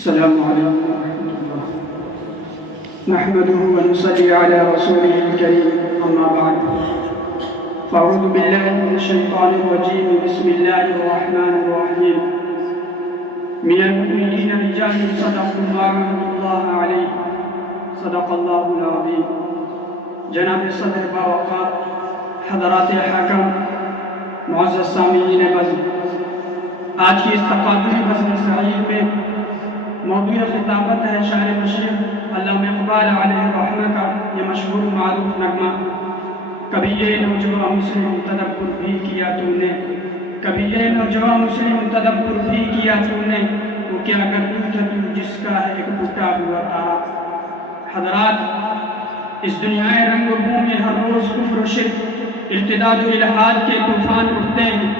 السلام عليكم ورحمة الله. نحمده ونصلي على رسوله الكريم، أما بعد. فأعوذ بالله من الشيطان الرجيم. بسم الله الرحمن الرحيم. من المؤمنين رجال صدقوا ما عاهدوا الله عليه، صدق الله العظيم. جناب صدر باوقار، حضرات حاکم، معزز سامعین بزم، آج کی اس تقادری بزم سعید میں موضوع خطابت ہے شاعر بشیر علامہ اقبال علیہ الرحمہ کا یہ مشہور معروف نغمہ، کبھی یہ نوجوان مسلم تدبر بھی کیا تو نے، کبھی یہ نوجوان مسلم تدبر بھی کیا تو نے، وہ کیا گردو تھا تو جس کا ہے ایک بوٹا ہوا تارا۔ حضرات، اس دنیا رنگ و بو میں ہر روز کفر و شرک، ارتداد و الحاد کے طوفان اٹھتے ہیں،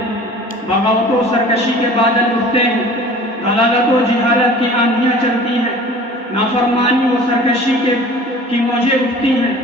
بغاوت و سرکشی کے بادل اٹھتے ہیں، ضلالت و جہالت کی آندھیاں چلتی ہیں، نافرمانی و سرکشی کی موجیں اٹھتی ہیں،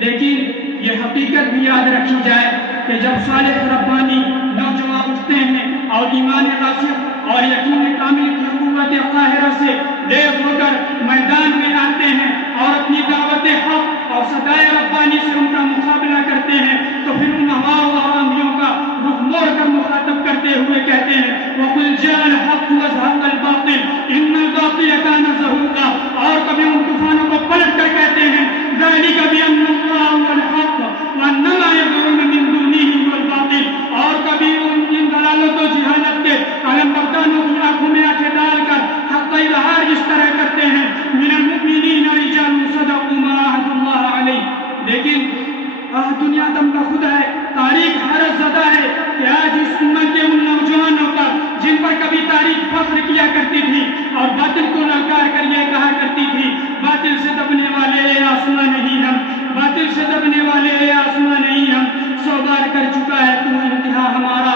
لیکن یہ حقیقت بھی یاد رکھی جائے کہ جب صالح ربانی نوجوان اٹھتے ہیں اور ایمان راسخ اور یقین کامل کی قوت قاہرہ سے لیس ہو کر میدان میں آتے ہیں اور اپنی دعوت حق اور صدائے ربانی سے ان کا مقابلہ کرتے ہیں، تو پھر ان ہوا و حرامیوں کا رخ موڑ کر مخاطب کرتے ہوئے کہتے ہیں وَقُلْ جَاءَ الْحَقُّ وَزَهَقَ الْبَاطِلُ إِنَّ الْبَاطِلَ كَانَ زَهُوقًا، اور کبھی ان طوفانوں کو پلٹ کر کہتے ہیں ذَلِكَ بِأَنَّ اللَّهَ هُوَ الْحَقُّ وَأَنَّ مَا يَدْعُونَ مِن دُونِهِ هُوَ الْبَاطِلُ، اور کبھی ان ضلالت و جہالت کے علمبرداروں کی آنکھوں میں آنکھیں ڈال کر حق کا اظہار اس طرح کرتے ہیں مِنَ الْمُؤْمِنِينَ رِجَالٌ صَدَقُوا مَا عَاهَدُوا اللَّهَ عَلَيْهِ، لیکن دنیا دم کا خود ہے، تاریخ حیرت زدہ ہے کہ آج اس امت کے ان نوجوانوں پر جن پر کبھی تاریخ فخر کیا کرتی تھی اور باطل کو للکار کر یہ کہا کرتی تھی باطل سے دبنے والے اے آسماں نہیں ہم، باطل سے دبنے والے اے آسماں نہیں ہم، 100 بار کر چکا ہے تو انتہا ہمارا۔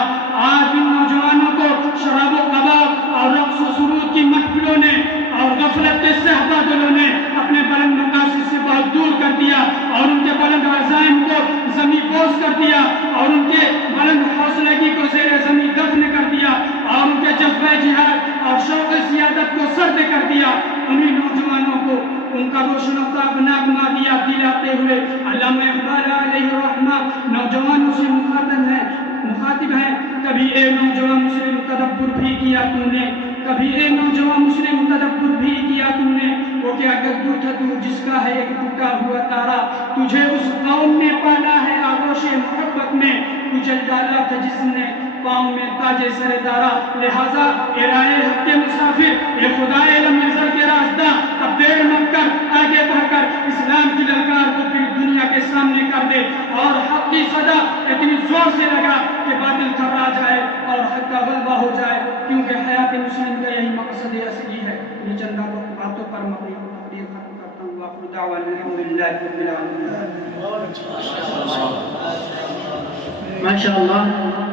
آج ان نوجوانوں کو شراب و کباب اور رقص و سرود کی محفلوں نے اور غفلت کے صحبہ دلوں نے اپنے بلند مقاصد سے بہت دور کر دیا اور ان کے بلند عزائم کو زمین بوس کر دیا اور ان کے بلند حوصلگی کو زیر زمین دفن کر دیا اور ان کے جذبہ جہاد اور شوق سیادت کو سرد کر دیا۔ انہی نوجوانوں کو ان کا روشن آفتاب نغمہ دلاتے ہوئے علامہ اقبال علیہ الرحمہ نوجوانوں سے مخاطب ہے کبھی اے نوجوان مسلم تدبر بھی کیا تو نے، کبھی اے نوجوان مسلم تدبر بھی کیا تو نے، وہ کیا گردو تھا تو جس کا ہے ایک ٹوٹا ہوا تارا، تجھے اس قوم نے پالا ہے آغوش محبت میں، تجھے ڈالا تھا جس نے پاؤں میں تاج سر دارا، لہذا اے رائے حق کے مسافر، اے خدائے علم نظر کے راستہ، اب دیر مت کر، آگے بڑھ کر اسلام کی للکار کو پھر دنیا کے سامنے کر دے اور حق کی صدا اتنی زور سے لگا کہ باطل تھرا جائے اور حق کا غلبہ ہو جائے، کیونکہ حیات مسلم کا یہی مقصد اصلی ہے۔ یہ چند باتوں پر مبنی تقریر ختم کرتا ہوں۔ وآخر دعوانا الحمدللہ رب العالمین۔ ماشاءاللہ۔